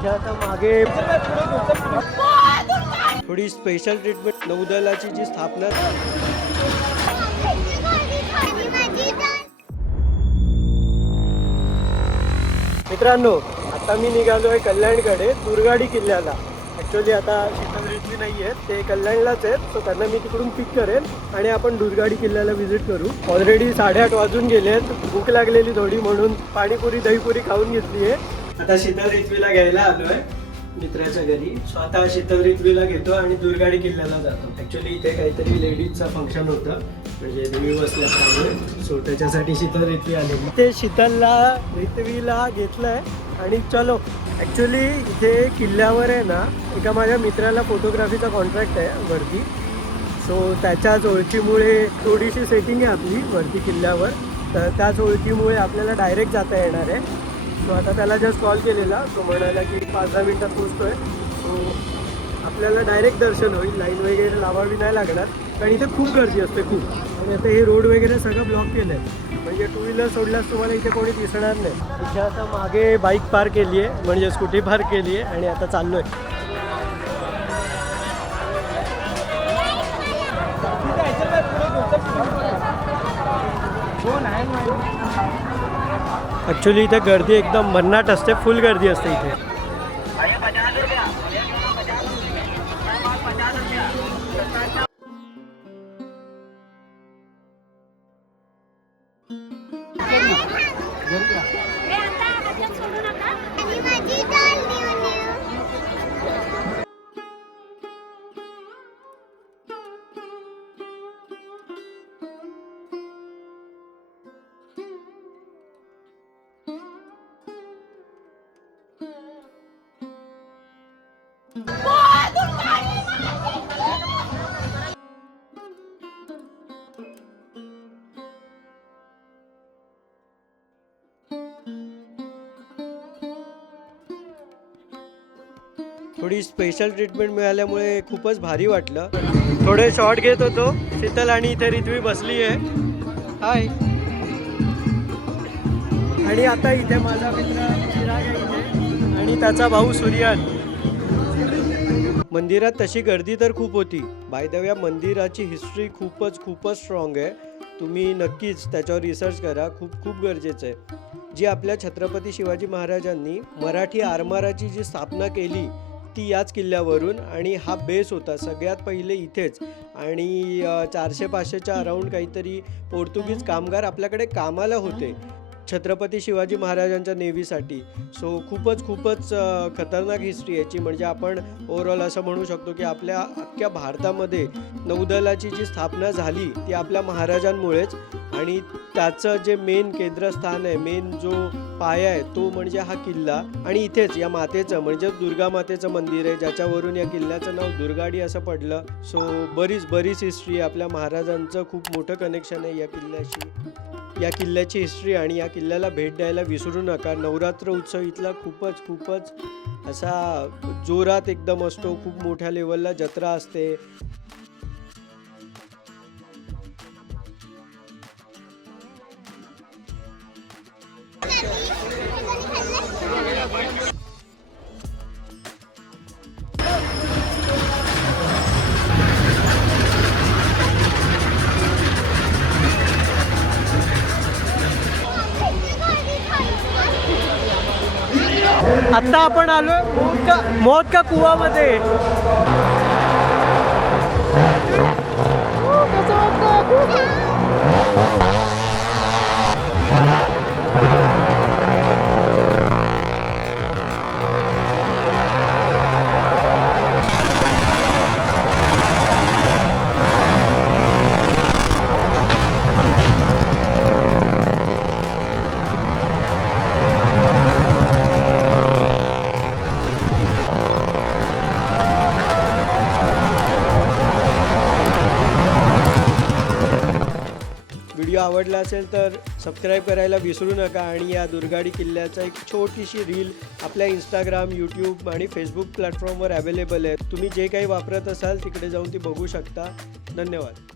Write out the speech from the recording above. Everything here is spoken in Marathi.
इथे आता मागे. थोडी स्पेशल ट्रीटमेंट नौदलाची जी स्थापना मित्रांनो आता मी निघालो आहे कल्याणकडे दुर्गाडी किल्ल्याला. ॲक्च्युली आता शीतलरेतली नाही आहेत ते कल्याणलाच आहेत तर त्यांना मी तिकडून पिक करेन आणि आपण दुर्गाडी किल्ल्याला व्हिजिट करू. ऑलरेडी साडेआठ वाजून गेले आहेत भूक लागलेली थोडी म्हणून पाणीपुरी दहीपुरी खाऊन घेतली आहे आता शीतल रिथवीला घ्यायला आलो आहे मित्राच्या घरी. आता शीतल रिथवीला घेतो आणि दुर्गाडी किल्ल्याला जातो. ऍक्च्युली इथे काहीतरी लेडीजचं फंक्शन होतं. म्हणजे देवी बसल्या सो त्याच्यासाठी शीतल रिथवी आली. ते शीतलला रिथवीला घेतलंय. आणि चलो ॲक्च्युली इथे किल्ल्यावर आहे ना एका माझ्या मित्राला फोटोग्राफीचा कॉन्ट्रॅक्ट आहे वरती. सो त्याच्याच ओळखीमुळे थोडीशी सेटिंग आहे आपली वरती किल्ल्यावर. तर त्याच ओळखीमुळे आपल्याला डायरेक्ट जाता येणार आहे. सो आता त्याला जस्ट कॉल केलेला. तो म्हणाला की पाच दहा मिनटात पोचतोय सो आपल्याला डायरेक्ट दर्शन होईल. लाईन वगैरे लावावी नाही लागणार. कारण इथे खूप गर्दी असते खूप. आणि आता हे रोड वगैरे सगळं ब्लॉक केलं आहे म्हणजे टू व्हीलर सोडल्यास तुम्हाला इथे कोणी दिसणार नाही. इथे आता मागे बाईक पार्क केली आहे म्हणजे स्कूटी पार्क केली आहे आणि आता चाललो आहे ॲक्च्युली इथे गर्दी एकदम भन्नाट असते फुल गर्दी असते इथे. आणि थोडी स्पेशल ट्रीटमेंट मिळाल्यामुळे खूपच भारी वाटलं. थोडे शॉर्ट घेत होतो. शीतल आणि इथे रिथवी बसली आहे हाय आणि आता इथे माझा मित्र चिराग आहे. आणि त्याचा भाऊ सूर्यन. मंदिरात तशी गर्दी तर खूप होती. बाय द मंदिराची हिस्ट्री खूपच खूपच स्ट्रॉंग आहे. तुम्ही नक्कीच त्याच्यावर रिसर्च करा. खूप खूप गरजेचं आहे. जी आपल्या छत्रपती शिवाजी महाराजांनी मराठी आरमाराची जी स्थापना केली ती याच किल्ल्यावरून आणि हा बेस होता. सगळ्यात पहिले इथेच. आणि चारशे पाचशेच्या अराऊंड काहीतरी पोर्तुगीज कामगार आपल्याकडे कामाला होते. छत्रपती शिवाजी महाराजांच्या नेव्हीसाठी. सो खूपच खूपच खतरनाक हिस्ट्री याची. म्हणजे आपण ओव्हरऑल असं म्हणू शकतो की आपल्या अख्ख्या भारतामध्ये नौदलाची जी स्थापना झाली ती आपल्या महाराजांमुळेच. आणि त्याचं जे मेन केंद्रस्थान आहे मेन जो पाया आहे तो म्हणजे हा किल्ला. आणि इथेच या मातेचं म्हणजे दुर्गा मातेचं मंदिर आहे ज्याच्यावरून या किल्ल्याचं नाव दुर्गाडी असं पडलं. सो बरीच बरीच हिस्ट्री आहे. आपल्या महाराजांचं खूप मोठं कनेक्शन आहे या किल्ल्याशी. या किल्ल्याची हिस्ट्री आणि या किल्ल्याला भेट द्यायला विसरू नका. नवरात्र उत्सव इथला खूपच खूपच असा जोरात एकदम असतो. खूप मोठ्या लेवलला जत्रा असते. आत्ता आपण आलो मौत का मौत का कुवामध्ये. व्हिडिओ आवडला असेल तर सबस्क्राईब करायला विसरू नका आणि या दुर्गाडी किल्ल्याचा एक छोटीशी रील आपल्या इंस्टाग्राम यूट्यूब आणि फेसबुक प्लॅटफॉर्मवर अवेलेबल आहे. तुम्ही जे काही वापरत असाल तिकडे जाऊन ती बघू शकता. धन्यवाद.